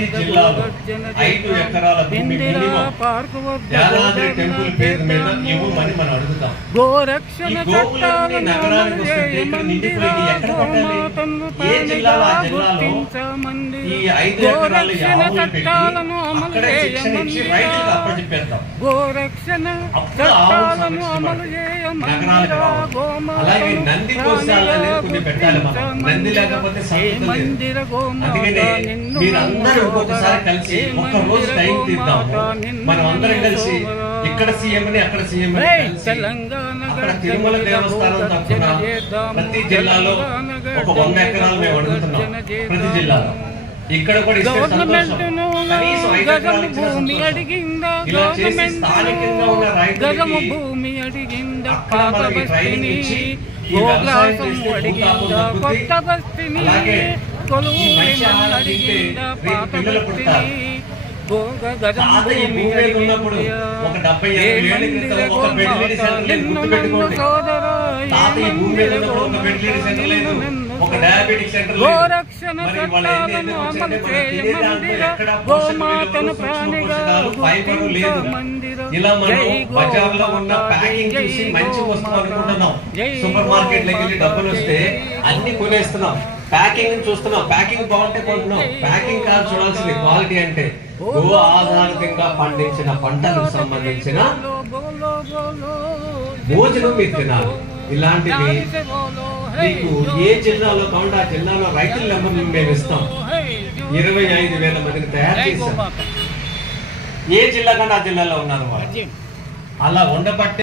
జిల్లాలో 5 ఎకరాల భూమి మినిమం యాదాద్రి టెంపుల్ పేరు మీద ఇవ్వమని మనం అడుగుతాం. ఈ గోకులన్నీ నగరానికి వస్తుంటే ఇక్కడ నిండిపోయి ఎక్కడ పెట్టాలి? ఏ జిల్లాలో ఆ జిల్లాలో ఈ 5 ఎకరాలు యాభూలు పెట్టి అక్కడే శిక్షణ ఇచ్చి రైతులకు అప్పచెప్పేద్దాం. అప్పుడు నగరాలకు రావాలి. అలాగే నంది గోశాలనే కొన్ని పెట్టాలి. మనం నంది లేకపోతే అందుకనే మీరందరూ ఒక్కొక్కసారి కలిసి ఒక్క రోజు టైం తీద్దాము. మనం అందరం కలిసి ఇక్కడ సీఎం ని అక్కడ సీఎం ని అక్కడ తిరుమల దేవస్థానం తప్పున ప్రతి జిల్లాలో ఒక 100 ఎకరాలు మేము అడుగుతున్నాం. ప్రతి జిల్లాలో ఇక్కడ కూడా ఇస్తే సంతోషం. కనీసం 5 ఎకరాలు ఇచ్చిన సంతోషం. ఇలా చేసి స్థానికంగా ఉన్న రైతులకి అక్కడ మనకి ట్రైనింగ్ ఇచ్చి ఈ వ్యవసాయం చేస్తే భూతాపం తగ్గుతుంది. అలాగే ఈ మంచి ఆహారం తింటే రేపు పిల్లలు పుడతారు. తాత ఈ భూమి మీద ఉన్నప్పుడు ఒక 70-80 ఏళ్ల క్రితం ఒక బెడ్లీడి సెంటర్ లేదు, గుర్తుపెట్టుకోండి. తాత ఈ భూమి మీద ఉన్నప్పుడు ఒక బెడ్లీడి సెంటర్ లేదు, ఒక డయాబెటిక్ సెంటర్ లేదు. మరి వాళ్ళ ఎన్ని వచ్చింటే మనం తినే దాంట్లో ఎక్కడ పోషకాలు ఫైబర్ లేదు. ఇలా మనం బజార్లో ఉన్న ప్యాకింగ్ చూసి మంచి వస్తువు అనుకుంటున్నాం. సూపర్ మార్కెట్ లకి వెళ్ళి డబ్బులు వస్తే అన్ని కొనేస్తున్నాం. ప్యాకింగ్ చూస్తున్నాం, ప్యాకింగ్ బాగుంటే కొంటున్నాం. ప్యాకింగ్ కాదు చూడాల్సింది, క్వాలిటీ అంటే గో ఆధారితంగా పండించిన పంటలకు సంబంధించిన భోజనం మీరు తినాలి. ఇలాంటివి మీకు ఏ జిల్లాలో కాకుండా ఆ జిల్లాలో రైతుల నెంబర్లు మేము ఇస్తాం. 25,000 మందిని తయారు చేస్తాం. ఏ జిల్లా కన్నా ఆ జిల్లాలో ఉన్నారు వాళ్ళు. అలా ఉండబట్టే